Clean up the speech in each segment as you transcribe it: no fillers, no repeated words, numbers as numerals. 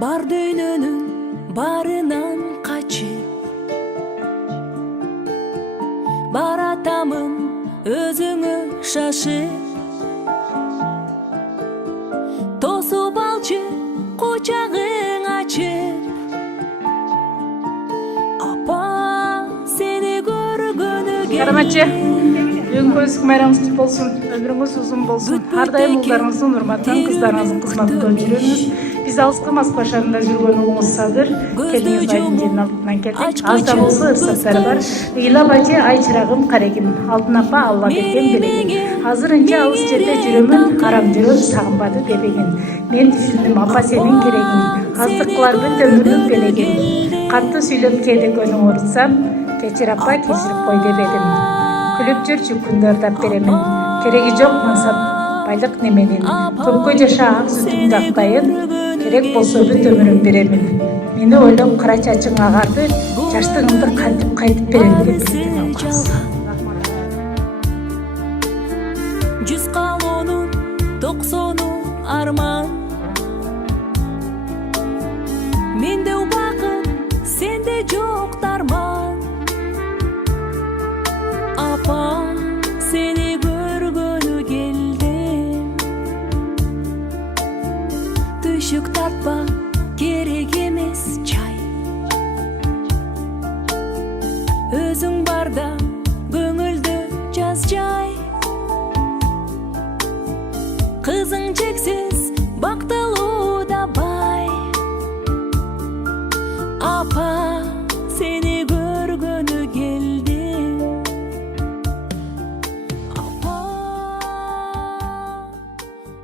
бар дүйнөнүн барынан качып баратамын өзүңө шашып тосуп алчы кучагың ачып апа сени көргөнү Карамачы, бүгүнкү майрамыңыз құтты болсын, өмүрүңүз узун болсын. Ар дайым улдарыңыздын урматтан кыздарыңыздын кызматында жүрүңүз. Биз алыскы Москва шаарында жүргөн уңуңузсадыр. Келиңиз айдын алдынан келдик. Аз да болсо ырсаттары бар. Ыйлап ачы ай чырагым карегим. Алтын апа Алла берген белегим. Азыр ынча алыс жерде жүрөмүн, арам жүрөм сагынбады дебегин. Мен түшүндүм апа сенин керегиң. Аздык кылар бүт өмүрүм белегим. Катты сүйлөп кээде көнүң урутсам, кечир апа кечирип кой деп едим. Күлүп жүрчү күндү ырдап беремин. Кереги жок мансап, байлык неменин. Көпкө жаша ак сүтүңдү актайын. Керек болсо бүт өмүрүм беремин. Мени ойлоп кара чачың агарды, жаштыгыңды кантип кайтып берем деп албас. 100 калоонун 90 арман. Менде убакыт, сенде жок дарман. Апа, сени көргөнү келдим. Түшүк тартпа, керек эмес чай. Өзүң барда көңүлдү жаз жай. Кызың чексиз бактылуу да бай. Апа, сени көргөнү келдим. Апа,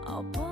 апа.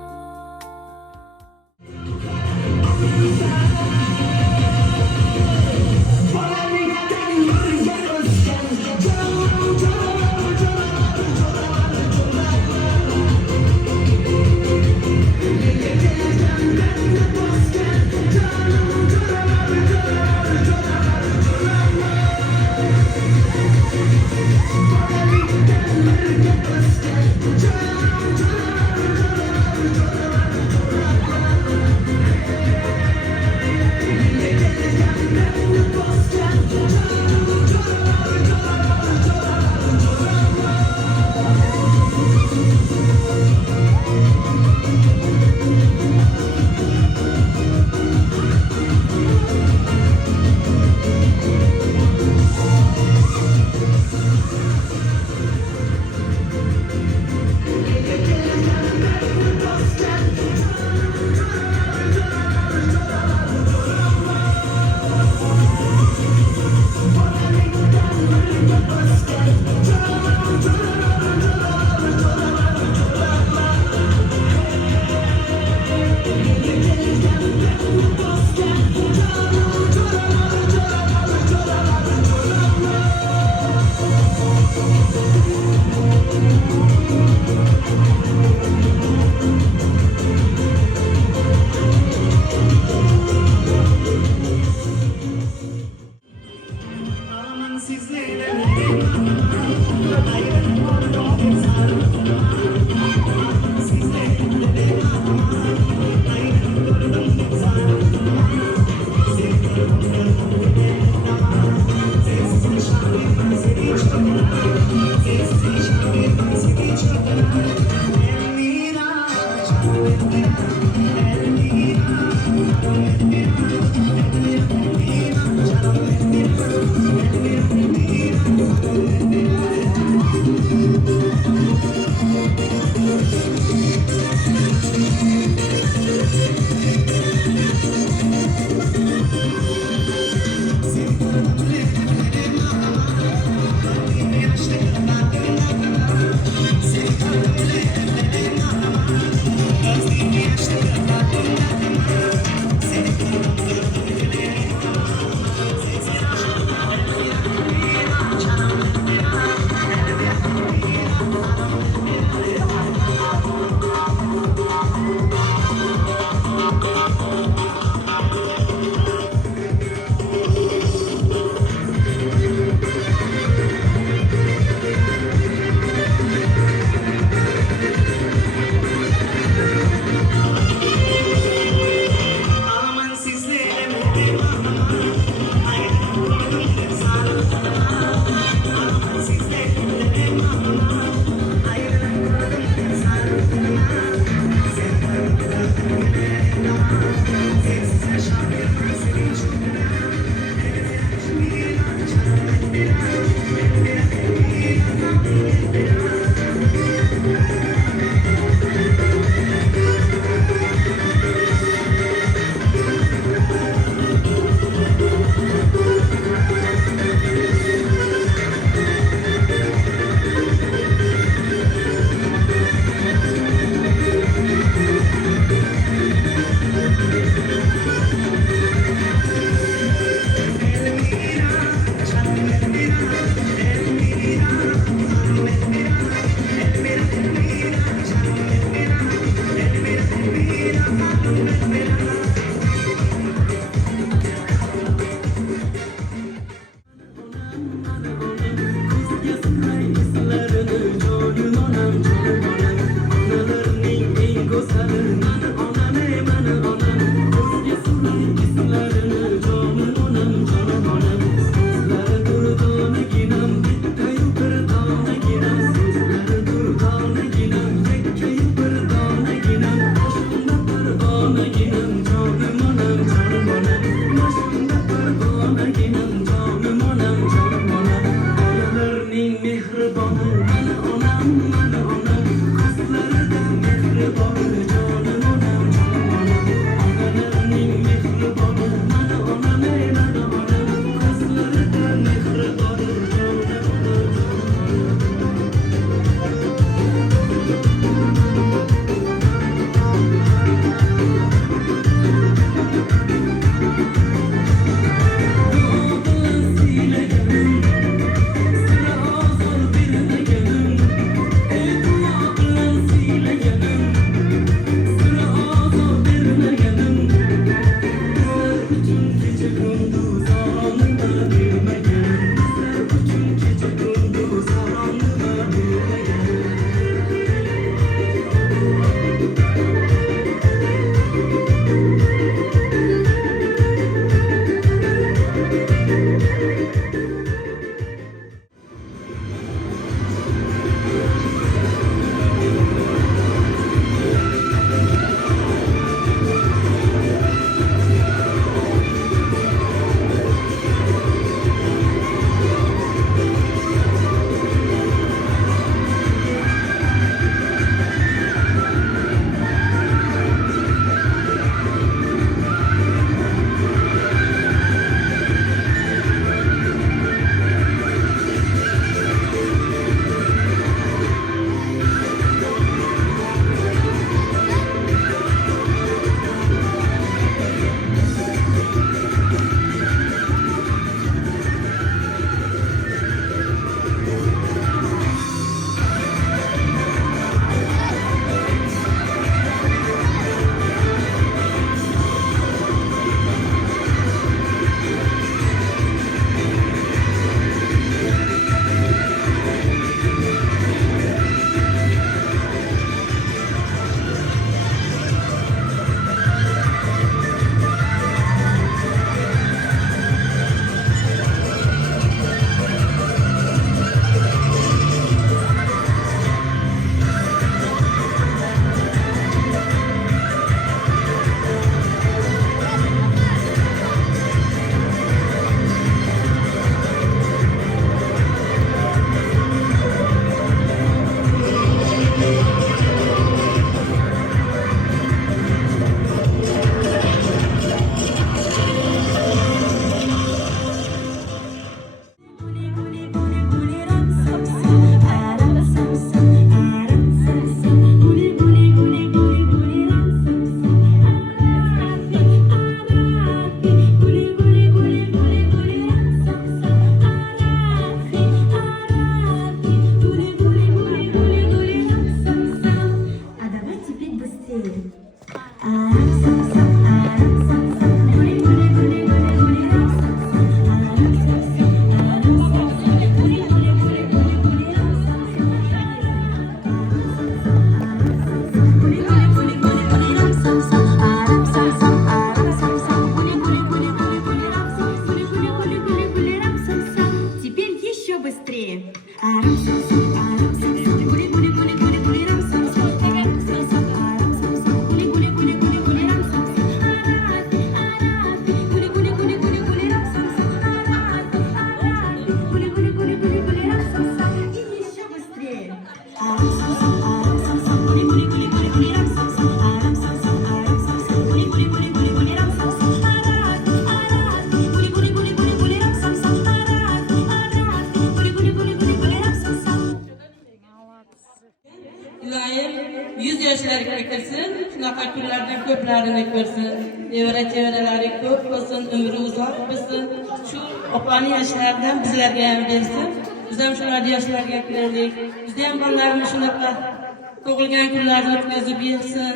mübarek versin. Nevere çevreleri köp olsun, ömrü uzak olsun. Şu opani yaşlardan bizlerge hem versin. Bizden şunlar yaşlarga kirerlik. Bizden ballarımız şunakla toğulgan günlerini ötközüp yersin.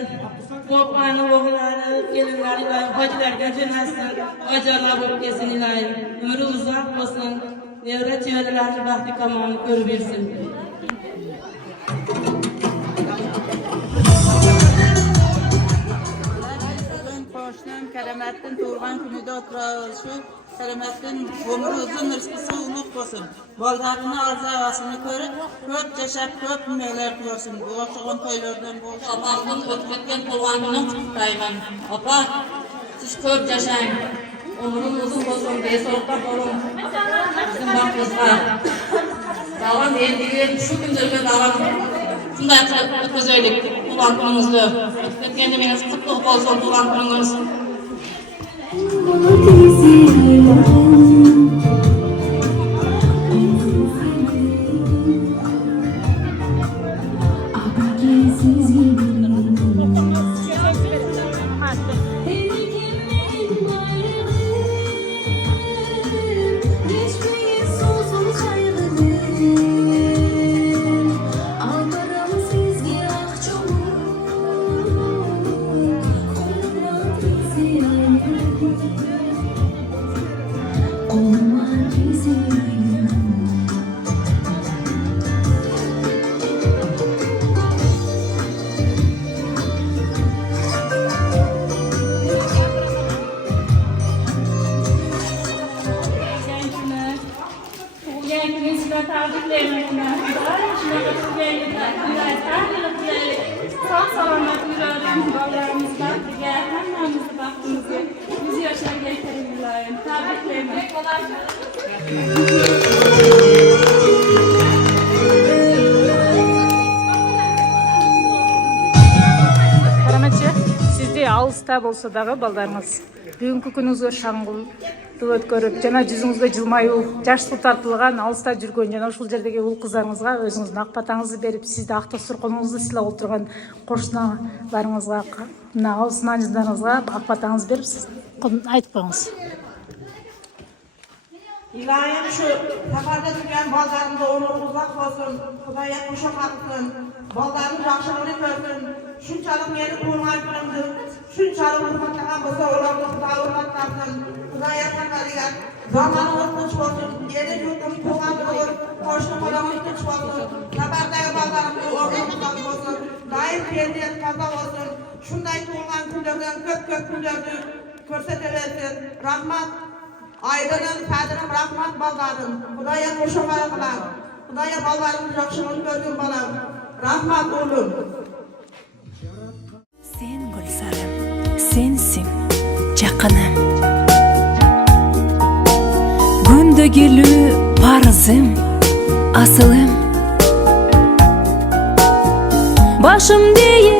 Opani oğulları, gelinleri ilayim, hacılarga cenazsın. Acarlar olup kesin ilayim. Ömrü uzak olsun. Nevre çevreleri bahti kamanı görüp versin. Qo'shnim Karamatdan tug'ilgan kunida o'tirishib, Karamatdan umri uzun, rizqi ulug' bo'lsin. Bolalarini orzu-havasini ko'rib, ko'p yashab, ko'p nimalar ko'rsin. Bu o'xshagan to'ylardan bo'lsin. Opamning o'tgan tug'ilgan kunini qutlayman. Opa, siz ko'p yashang. Umringiz uzun bo'lsin, beso'roqqa bo'ling. Bizim baxtimizga. Davam eldiga shu kunlarga davam. Shunday qilib o'tkazaylik tug'ilgan kunimizni. O'tganimiz qutlug' bo'lsin tug'ilgan kuningiz. Sağ salamat yürüyorum, bağlarımızda hemmamızı baktığımızı 100 yaşlarga getirildiler. Tabriklayman. Караматчы, сизде алыста болсо дагы балдарыңыз бүгүнкү күнүңүзгө шаңгылдуу өткөрүп жана жүзүңүзгө жылмаюу, жаштуу тартылган, алыста жүргөн жана ушул жердеги уул кыздарыңызга өзүңүздүн ак батаңызды берип, сизди ак дасторконуңузду сыйлап отурган кошуналарыңызга, мына алыстын ажындарыңызга ак батаңызды берип, сиз айтып коюңуз. İlayim şu seferde düşen ballarımda onur uzak olsun, Kudaya kuşak atsın, ballarım yaxşılığını görsün, şunçalık meni kurmay kırımdı, şunçalık hırmatlagan bolsa olardı Kuday hırmatlarsın, Kudaya sakariga, zamanı otmuş olsun, yeni yurtum tuğan olur, koştum olamın tuç olsun, seferdeki ballarımda onur uzak olsun, daim kendiyet kaza olsun, şunday tuğan günlerden köp günlerdi körseteversin, rahmat. Aydınım, Kadir'im, rahmat ballarım. Kudaya koşamaya kılan. Kudaya ballarım yakşılığını gördüm balam. Rahmat olun. Sen Gülsarım, sensin жақыным. Gündөгүлү парызым, асылым. Başım değil